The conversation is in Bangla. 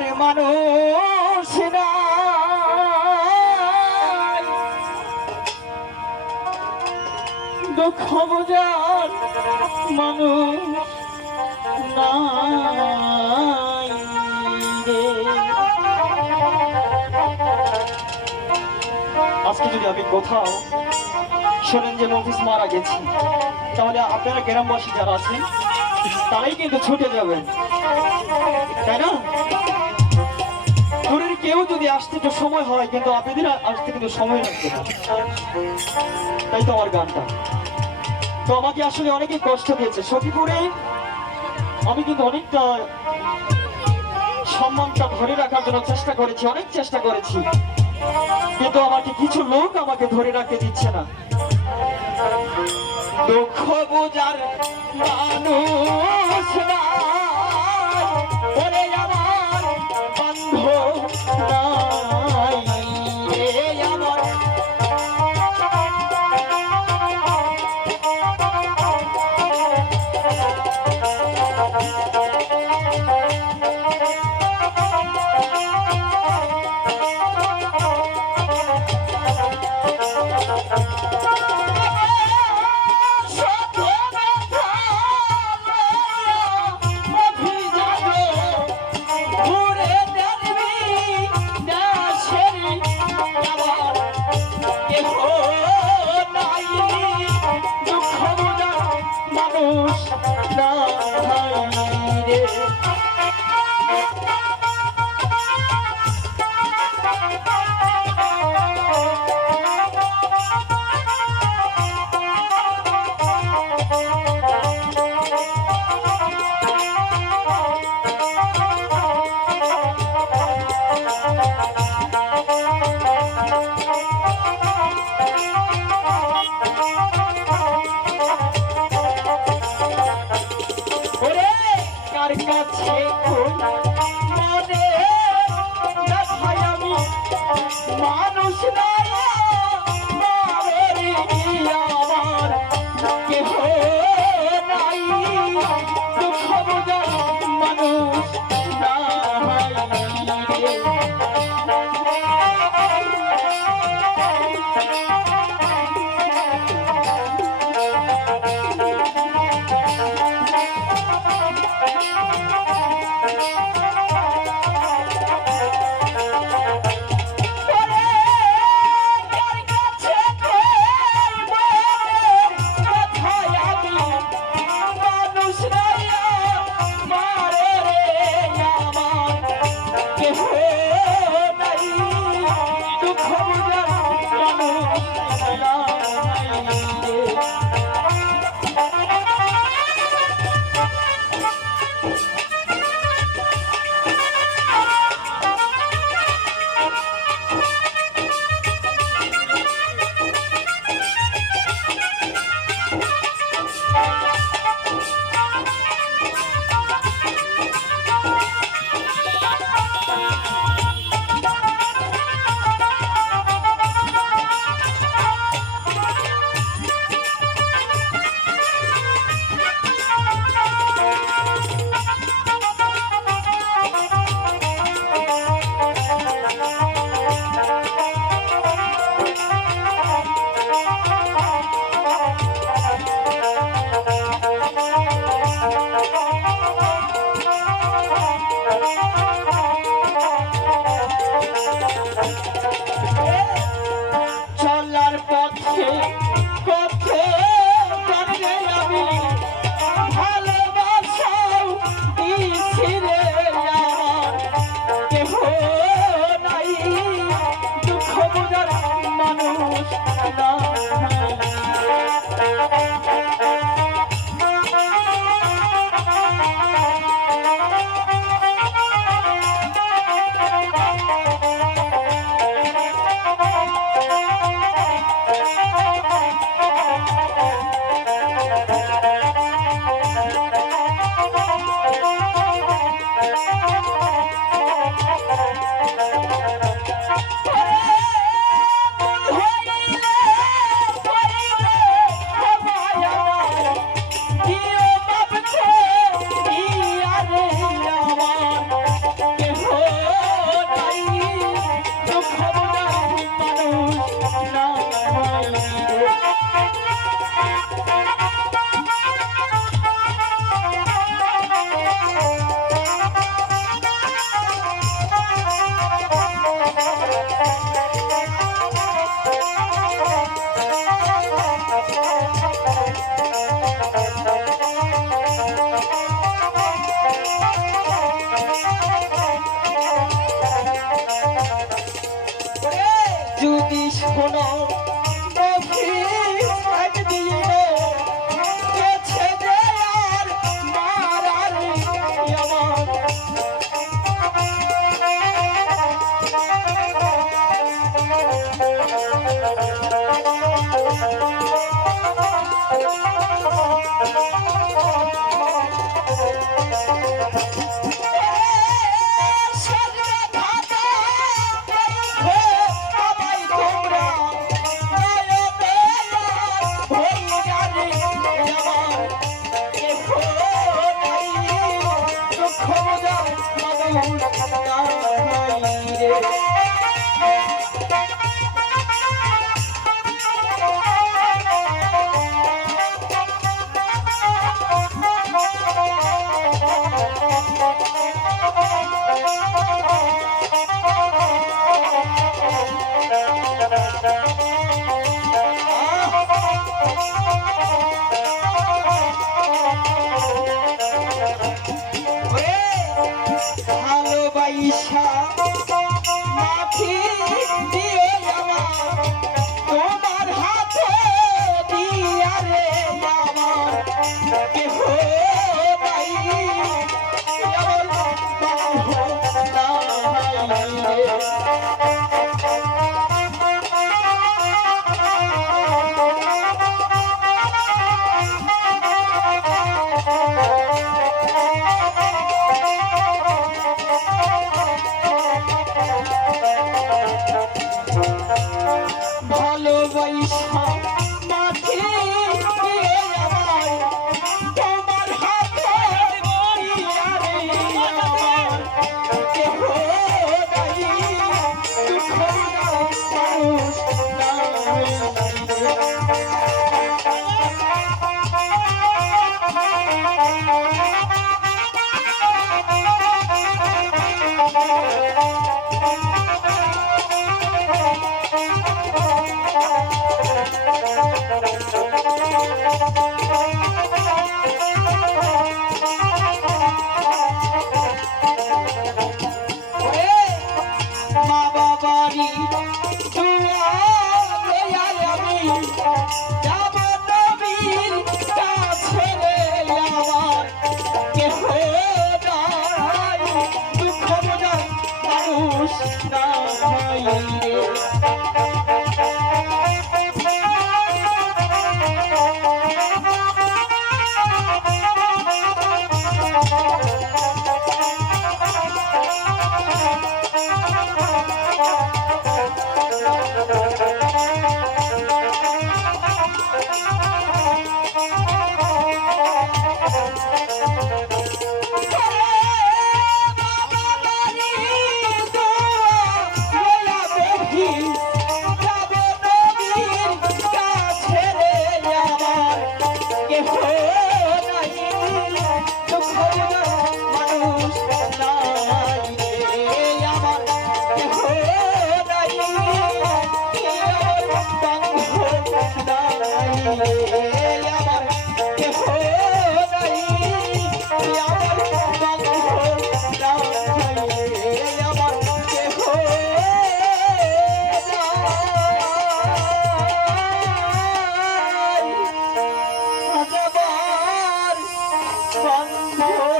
বোঝার মানুষ নাই, দুঃখ বোঝার মানুষ নাই রে। আজকে যদি আমি কোথাও শোনেন যে মফিজ মারা গেছি, তাহলে আপনারা গ্রামবাসী যারা আছেন তারাই কিন্তু ছুটে যাবেন, তাই না? দূরের কেউ যদি আসতে একটু সময় হয়, কিন্তু আপনাদের আসতে কিন্তু সময় লাগবে না। তাই তো আমার গানটা তো আমাকে আসলে অনেকে কষ্ট দিয়েছে। সখীপুরে আমি কিন্তু অনেকটা সম্মানটা ধরে রাখার জন্য চেষ্টা করেছি, অনেক চেষ্টা করেছি, কিন্তু আমাকে কিছু লোক আমাকে ধরে রাখতে দিচ্ছে না। দুঃখ বোঝার মানুষ নাই, ওরে আমার বান্ধব নাই রে আমার। মানুষ নাই আমার কেহ নাই, দুঃখ বোঝার মানুষ নাই রে। এখনো নফিস একদিনও গেছে যে আর মারারি আমার ভালোবাসা মাটি দিয়ে আমার তোমার হাতে দিয়া রে আমার কেহ নাই আমার বন্ধু নাই রে ভালোবাসা মাটি দিয়ে আমায় তোমার হাতে দিয়া রে আমার কেহ নাই দুঃখ মানুষ নাই মা বাবারি দুয়ারে আমি যাব নবীর কাছে রে আমার কেহ নাই দুঃখ বোঝার মানুষ নাই রে বন্ধু